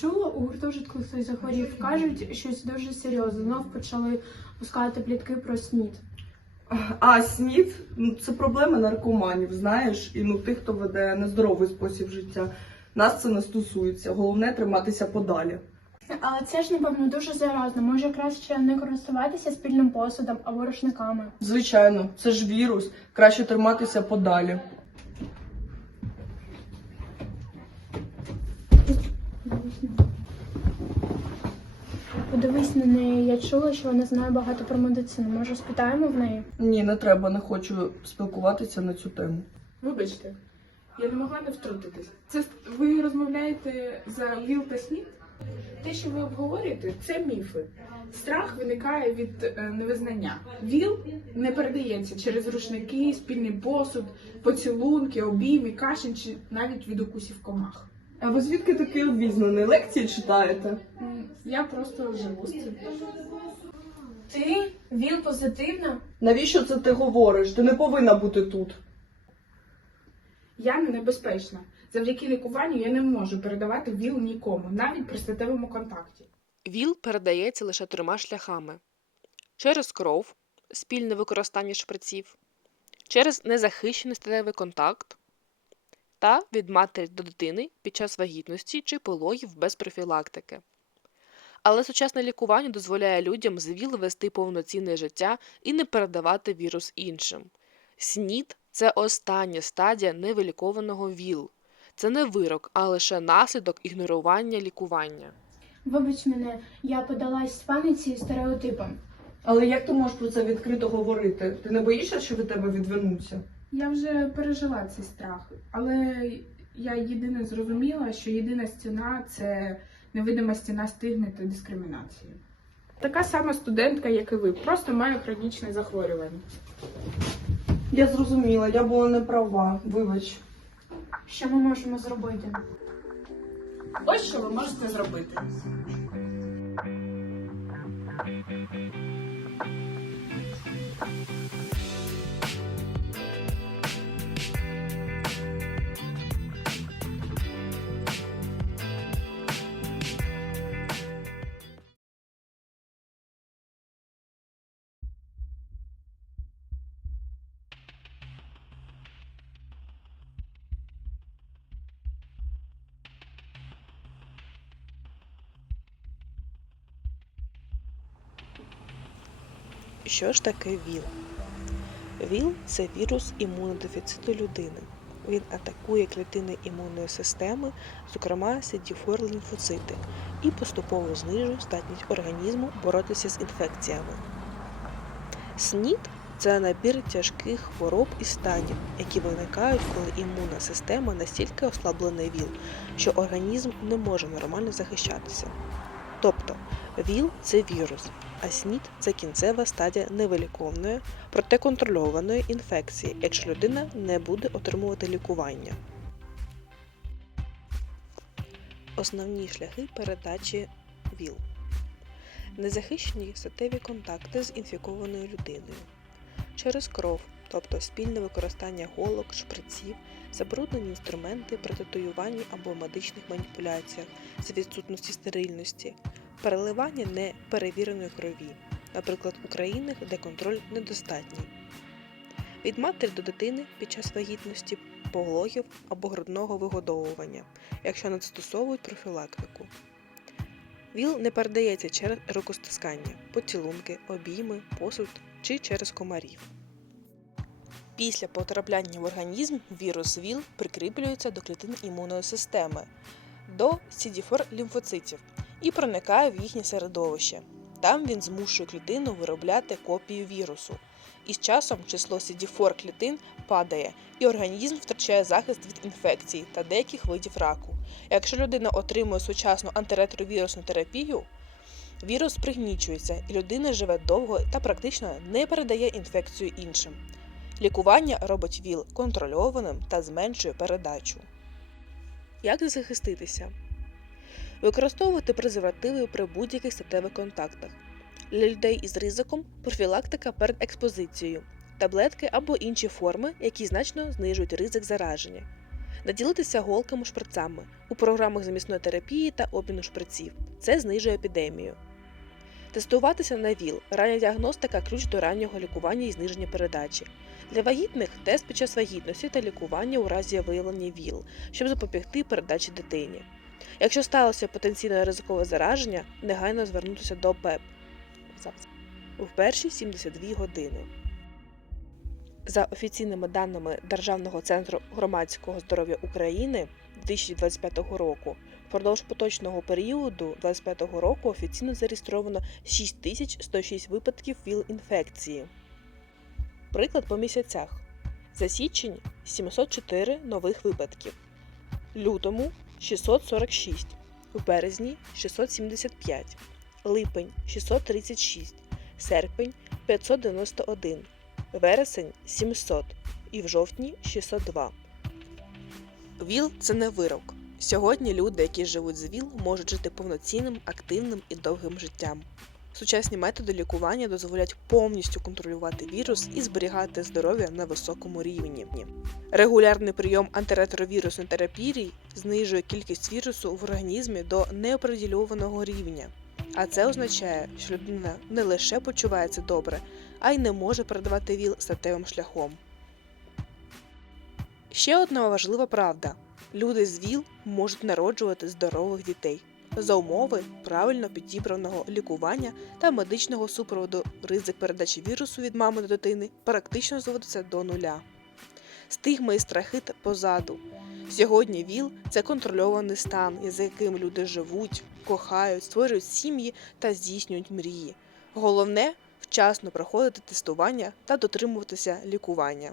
чула, у гуртожитку хтось захворів. Кажуть, щось дуже серйозне. Знов почали пускати плітки про снід. А СНІД ну, це проблема наркоманів, знаєш, і ну тих, хто веде нездоровий спосіб життя. Нас це не стосується. Головне триматися подалі. Але це ж, напевно, дуже заразно. Може краще не користуватися спільним посудом або рушниками. Звичайно, це ж вірус. Краще триматися подалі. Подивись на неї. Я чула, що вона знає багато про медицину. Може, спитаємо в неї? Ні, не треба, не хочу спілкуватися на цю тему. Вибачте, я не могла не втрутитись. Це ви розмовляєте за ВІЛ та СНІД? Те, що ви обговорюєте, це міфи. Страх виникає від е, невизнання. ВІЛ не передається через рушники, спільний посуд, поцілунки, обійми, кашель чи навіть від укусів комах. А ви звідки такий обізнаний? Лекції читаєте? Я просто живу з цим. Ти ВІЛ позитивна? Навіщо це ти говориш? Ти не повинна бути тут. Я не небезпечна. Завдяки лікуванню я не можу передавати ВІЛ нікому, навіть при статевому контакті. ВІЛ передається лише трьома шляхами: через кров, спільне використання шприців, через незахищений статевий контакт та від матері до дитини під час вагітності чи пологів без профілактики. Але сучасне лікування дозволяє людям з ВІЛ вести повноцінне життя і не передавати вірус іншим. СНІД це остання стадія невилікованого ВІЛ. Це не вирок, а лише наслідок ігнорування лікування. Вибач мене, я подалась в паніці і стереотипам. Але як ти можеш про це відкрито говорити? Ти не боїшся, що від тебе відвернуться? Я вже пережила цей страх, але я єдине зрозуміла, що єдина стіна це невидима стіна стигми та дискримінації. Така сама студентка, як і ви, просто маю хронічне захворювання. Я зрозуміла, я була не права. Вибач. Що ми можемо зробити? Ось що ви можете зробити. Що ж таке ВІЛ? ВІЛ це вірус імунодефіциту людини. Він атакує клітини імунної системи, зокрема CD4 лімфоцити, і поступово знижує здатність організму боротися з інфекціями. СНІД це набір тяжких хвороб і станів, які виникають, коли імунна система настільки ослаблена ВІЛ, що організм не може нормально захищатися. Тобто ВІЛ це вірус, а СНІД це кінцева стадія невиліковної, проте контрольованої інфекції, якщо людина не буде отримувати лікування. Основні шляхи передачі ВІЛ. Незахищені статеві контакти з інфікованою людиною. Через кров, тобто спільне використання голок, шприців, забруднені інструменти при татуюванні або медичних маніпуляціях з відсутності стерильності, переливання неперевіреної крові, наприклад, у країнах, де контроль недостатній, від матері до дитини під час вагітності, пологів або грудного вигодовування, якщо не застосовують профілактику. ВІЛ не передається через рукостискання, поцілунки, обійми, посуд чи через комарів. Після потрапляння в організм вірус ВІЛ прикріплюється до клітин імунної системи, до CD4 лімфоцитів і проникає в їхнє середовище. Там він змушує клітину виробляти копію вірусу. І з часом число CD4 клітин падає, і організм втрачає захист від інфекцій та деяких видів раку. Якщо людина отримує сучасну антиретровірусну терапію, вірус пригнічується, і людина живе довго та практично не передає інфекцію іншим. Лікування робить ВІЛ контрольованим та зменшує передачу. Як захиститися? Використовувати презервативи при будь-яких статевих контактах. Для людей із ризиком профілактика перед експозицією, таблетки або інші форми, які значно знижують ризик зараження. наділитися голками шприцами у програмах замісної терапії та обміну шприців. Це знижує епідемію. Тестуватися на ВІЛ. Рання діагностика ключ до раннього лікування і зниження передачі. Для вагітних тест під час вагітності та лікування у разі виявлення ВІЛ, щоб запобігти передачі дитині. Якщо сталося потенційно ризикове зараження, негайно звернутися до ПЕП в перші 72 години. За офіційними даними Державного центру громадського здоров'я України 2025 року, впродовж поточного періоду 2025 року офіційно зареєстровано 6106 випадків ВІЛ-інфекції. Приклад по місяцях. За січень 704 нових випадків, лютому 646, у березні 675, липень 636, серпень 591, вересень 700 і в жовтні 602. ВІЛ це не вирок. Сьогодні люди, які живуть з ВІЛ, можуть жити повноцінним, активним і довгим життям. Сучасні методи лікування дозволяють повністю контролювати вірус і зберігати здоров'я на високому рівні. Регулярний прийом антиретровірусної терапії знижує кількість вірусу в організмі до неопределюваного рівня. А це означає, що людина не лише почувається добре, а й не може передавати ВІЛ статевим шляхом. Ще одна важлива правда: люди з ВІЛ можуть народжувати здорових дітей за умови правильно підібраного лікування та медичного супроводу. Ризик передачі вірусу від мами до дитини практично зводиться до нуля. Стигми і страхи позаду. Сьогодні ВІЛ це контрольований стан, з яким люди живуть, кохають, створюють сім'ї та здійснюють мрії. Головне вчасно проходити тестування та дотримуватися лікування.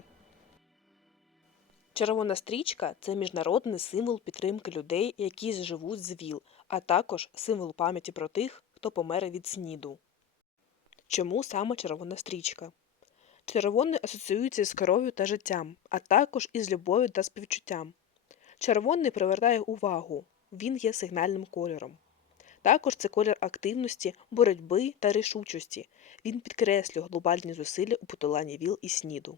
Червона стрічка це міжнародний символ підтримки людей, які живуть з ВІЛ, а також символ пам'яті про тих, хто помер від СНІДу. Чому саме червона стрічка? Червоний асоціюється з кров'ю та життям, а також із любов'ю та співчуттям. Червоний привертає увагу, він є сигнальним кольором. Також це колір активності, боротьби та рішучості. Він підкреслює глобальні зусилля у подоланні ВІЛ і СНІДу.